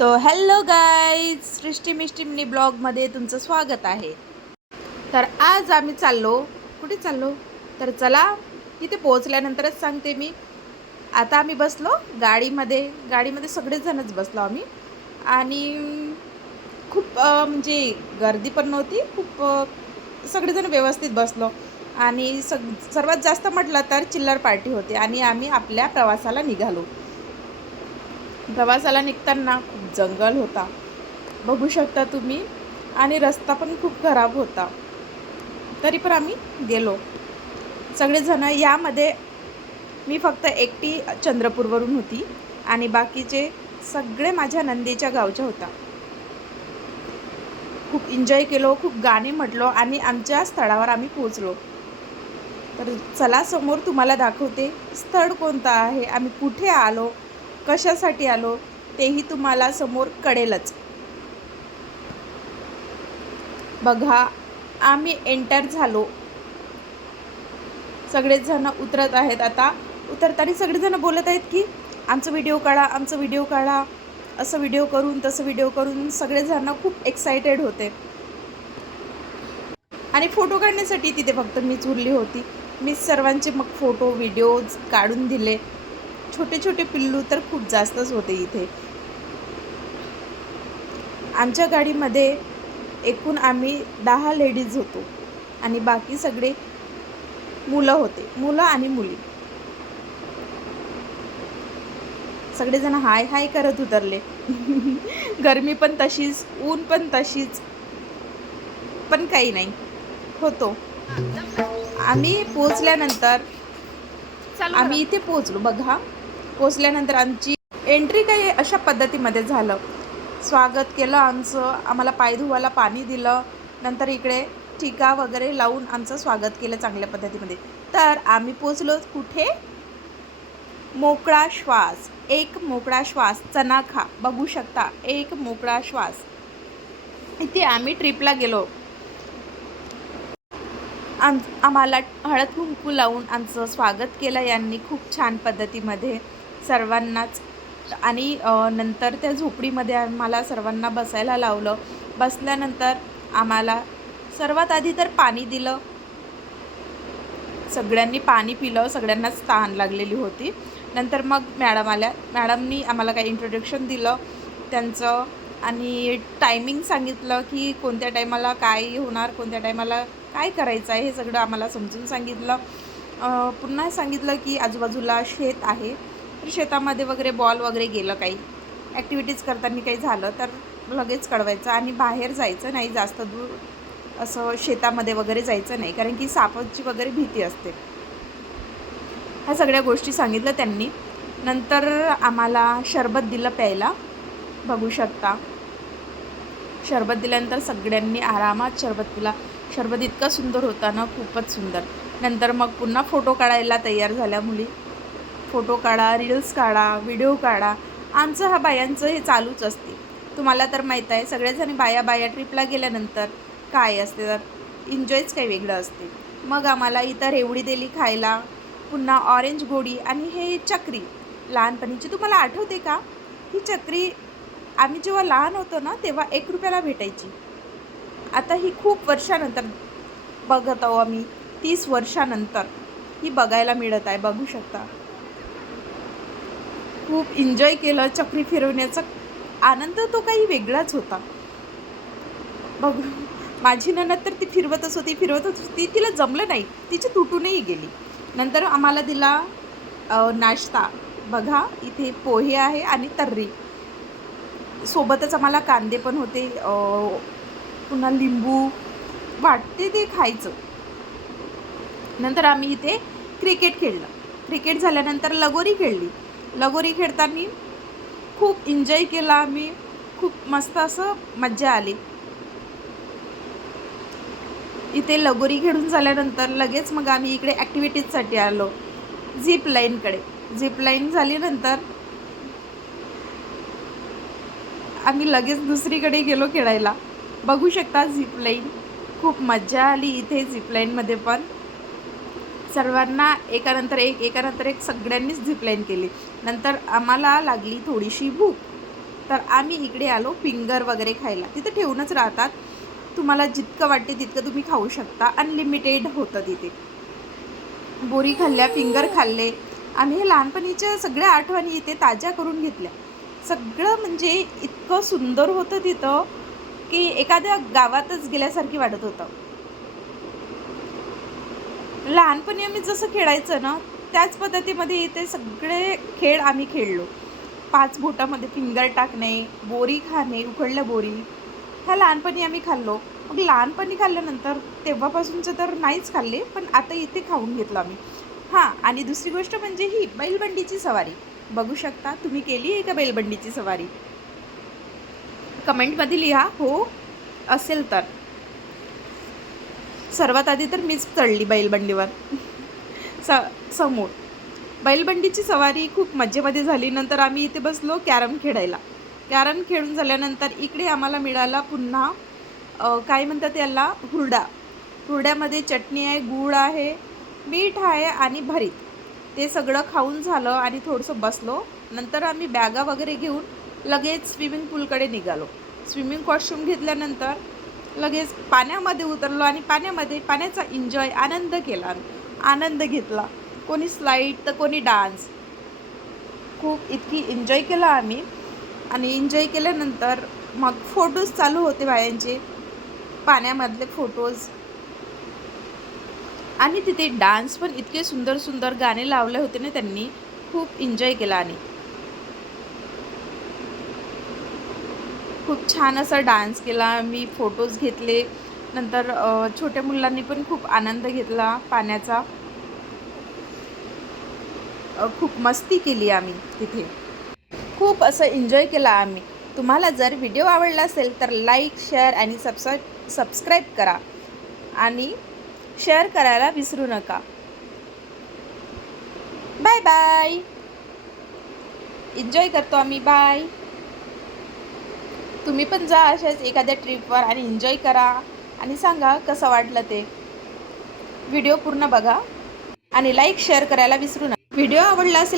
तो hello guys, सृष्टी मिष्टी ब्लॉगमध्ये तुमचं स्वागत आहे. तर आज आम्ही कुठे चाललो तर चला तिथे पोहोचल्यानंतरच सांगते मी. आता आम्ही बसलो गाडीमध्ये सगळेजणच बसलो आम्ही. आणि खूप म्हणजे गर्दी पण नव्हती खूप, सगळेजण व्यवस्थित बसलो. आणि सर्वात जास्त म्हटलं तर चिल्लर पार्टी होती. आणि आम्ही आपल्या प्रवासाला निघालो. प्रवासाला निघताना खूप जंगल होता, बघू शकता तुम्ही. आणि रस्ता पण खूप खराब होता, तरी पण आम्ही गेलो सगळेजण. यामध्ये मी फक्त एकटी चंद्रपूरवरून होती आणि बाकीचे सगळे माझ्या नंदेच्या गावच्या होता. खूप एन्जॉय केलो, खूप गाणे म्हटलो आणि आमच्या स्थळावर आम्ही पोहोचलो. तर चला समोर तुम्हाला दाखवते स्थळ कोणतं आहे, आम्ही कुठे आलो, कशासाठी आलो तेही तुम्हाला समोर कळेलच. बघा, आम्ही एंटर झालो. सगळेजण उतरत आहेत. आता उतरताना सगळेजण बोलत आहेत की आमचं व्हिडिओ काढा, असं व्हिडिओ करून तसं व्हिडिओ करून. सगळेजण खूप एक्सायटेड होते आणि फोटो काढण्यासाठी तिथे फक्त मीच उरली होती. मी सर्वांचे मग फोटो व्हिडिओज काढून दिले. छोटे छोटे पिल्लू तर खूप जास्तच होते इथे. आमच्या गाडीमध्ये एकूण आम्ही 10 लेडीज होतो आणि बाकी सगळे मुलं होते, मुलं आणि मुली. सगळेजण हाय हाय करत उतरले. गरमी पण तशीच, ऊन पण तशीच, पण काही नाही होतो. आम्ही पोचल्यानंतर आम्ही इथे पोचलो. बघा, पोचल्यानंतर आमची एंट्री काही अशा पद्धतीमध्ये झालं. स्वागत केलं आमचं, आम्हाला पाय धुवायला पाणी दिलं, नंतर इकडे टीका वगैरे लावून आमचं स्वागत केलं चांगल्या पद्धतीमध्ये. तर आम्ही पोचलो कुठे, मोकळा श्वास. एक मोकळा श्वास, चना खा. बघू शकता, एक मोकळा श्वास. इथे आम्ही ट्रिपला गेलो. आम्हाला हळद कुंकू लावून आमचं स्वागत केलं यांनी खूप छान पद्धतीमध्ये सर्वांनाच. आणि नंतर त्या झोपडीमध्ये आम्हाला सर्वांना बसायला लावलं. बसल्यानंतर आम्हाला सर्वात आधी तर पाणी दिलं. सगळ्यांनी पाणी पिलं, सगळ्यांनाच तहान लागलेली होती. नंतर मग मॅडम आल्या. मॅडमनी आम्हाला काही इंट्रोडक्शन दिलं त्यांचं आणि टायमिंग सांगितलं की कोणत्या टायमाला काय होणार, कोणत्या टायमाला काय करायचं आहे, हे सगळं आम्हाला समजून सांगितलं. पुन्हा सांगितलं की आजूबाजूला शेत आहे, तर शेतामध्ये वगैरे बॉल वगैरे गेलं, काही ॲक्टिव्हिटीज करताना काही झालं तर लगेच कळवायचं आणि बाहेर जायचं नाही, जास्त दूर असं शेतामध्ये वगैरे जायचं नाही, कारण की सापाची वगैरे भीती असते. ह्या सगळ्या गोष्टी सांगितलं त्यांनी. नंतर आम्हाला शरबत दिलं प्यायला. बघू शकता, शरबत दिल्यानंतर सगळ्यांनी आरामात शरबत पिला. शरबत इतका सुंदर होता ना, खूपच सुंदर. नंतर मग पुन्हा फोटो काढायला तयार झाल्या मुली. फोटो काढा, रील्स काढा, व्हिडिओ काढा. आमचं हा बायांचं हे चालूच असते. तुम्हाला तर माहीत आहे, सगळेजण बाया ट्रिपला गेल्यानंतर काय असते तर एन्जॉयच काही वेगळं असते. मग आम्हाला इतर रेवडी दिली खायला, पुन्हा ऑरेंज गोडी आणि हे चक्री लहानपणीची. तुम्हाला आठवते का ही चक्री? आम्ही जेव्हा लहान होतो ना तेव्हा 1 रुपयाला भेटायची. आता ही खूप वर्षानंतर बघत आहो आम्ही, 30 वर्षानंतर ही बघायला मिळत आहे. बघू शकता, खूप एन्जॉय केलं. चक्री फिरवण्याचा आनंद तो काही वेगळाच होता. बघू, माझी नणद तर ती फिरवतच होती. तिला जमलं नाही, तिची तुटूनही गेली. नंतर आम्हाला दिला नाश्ता. बघा, इथे पोहे आहे आणि तर्री, सोबतच आम्हाला कांदे पण होते, पुन्हा लिंबू वाटते ते खायचं. नंतर आम्ही इथे क्रिकेट खेळलं. क्रिकेट झाल्यानंतर लगोरी खेळली. लगोरी खेळताना खूप एन्जॉय केला आम्ही. खूप मस्त असं मज्जा आली. इथे लगोरी खेळून झाल्यानंतर लगेच मग आम्ही इकडे ॲक्टिव्हिटीजसाठी आलो, झिप लाईनकडे. झिप लाईन झाल्यानंतर आम्ही लगेच दुसरीकडे गेलो खेळायला. बघू शकता झिप लाईन, खूप मज्जा आली इथे झिप लाईनमध्ये पण. सर्वांना एकानंतर एक सगळ्यांनीच झिप लाईन केली. नंतर आम्हाला लागली थोडीशी भूक. तर आम्ही इकडे आलो फिंगर वगैरे खायला. तिथे ठेवूनच राहतात, तुम्हाला जितकं वाटते तितकं तुम्ही खाऊ शकता. अनलिमिटेड होतं तिथे. बोरी खाल्ल्या, फिंगर खाल्ले. आम्ही हे लहानपणीच्या सगळ्या आठवणी इथे ताज्या करून घेतल्या. सगळं म्हणजे इतकं सुंदर होतं तिथं की एखाद्या गावातच गेल्यासारखी वाटत होतं. लहानपणी आम्ही जसं खेळायचं ना त्याच पद्धतीमध्ये इथे सगळे खेळ आम्ही खेळलो. 5 बोटामध्ये फिंगर टाकणे, बोरी खाणे, उकडल्या बोरी, ह्या लहानपणी आम्ही खाल्लो. मग लहानपणी खाल्ल्यानंतर तेव्हापासूनचं तर नाहीच खाल्ले, पण आता इथे खाऊन घेतलं आम्ही. हां, आणि दुसरी गोष्ट म्हणजे ही बैलबंडीची सवारी. बघू शकता, तुम्ही केली आहे का बैलबंडीची सवारी? कमेंटमध्ये लिहा हो असेल तर. सर्वात आधी तर मीच चढली बैलबंडीवर समोर. बैलबंडीची सवारी खूप मजेमध्ये झाली. नंतर आम्ही इथे बसलो कॅरम खेळायला. कॅरम खेळून झाल्यानंतर इकडे आम्हाला मिळाला पुन्हा काय म्हणतात त्याला, हुरडा. हुरड्यामध्ये चटणी आहे, गूळ आहे, मीठ आहे आणि भरीत. ते सगळं खाऊन झालं आणि थोडंसं बसलो. नंतर आम्ही बॅगा वगैरे घेऊन लगेच स्विमिंग पूलकडे निघालो. स्विमिंग कॉस्ट्यूम घेतल्यानंतर लगेच पाण्यामध्ये उतरलो आणि पाण्याचा एन्जॉय आनंद घेतला. कोणी स्लाईड तर कोणी डान्स. खूप इतकी एन्जॉय केला आम्ही. आणि एन्जॉय केल्यानंतर मग फोटोज चालू होते बायांचे, पाण्यामधले फोटोज. आणि तिथे डान्स पण इतके सुंदर सुंदर गाणे लावले होते ना त्यांनी, खूप एन्जॉय केला. आणि खूप छान असा डान्स केला. मी फोटोज घेतले. नंतर छोट्या मुलांनी पण खूप आनंद घेतला पाण्याचा. खूप मस्ती केली आम्ही तिथे. खूप असं एन्जॉय केला आम्ही. तुम्हाला जर व्हिडिओ आवडला असेल तर लाईक, शेअर आणि सबस्क्राईब करा आणि शेअर करायला विसरू नका. Bye bye. एन्जॉय करतो आम्ही. बाय. तुम्ही पण जा अशाच एखाद्या ट्रिपवर आणि एन्जॉय करा आणि सांगा कसं वाटलं ते. व्हिडिओ पूर्ण बघा आणि लाईक शेअर करायला विसरू नका. व्हिडिओ आवडला असेल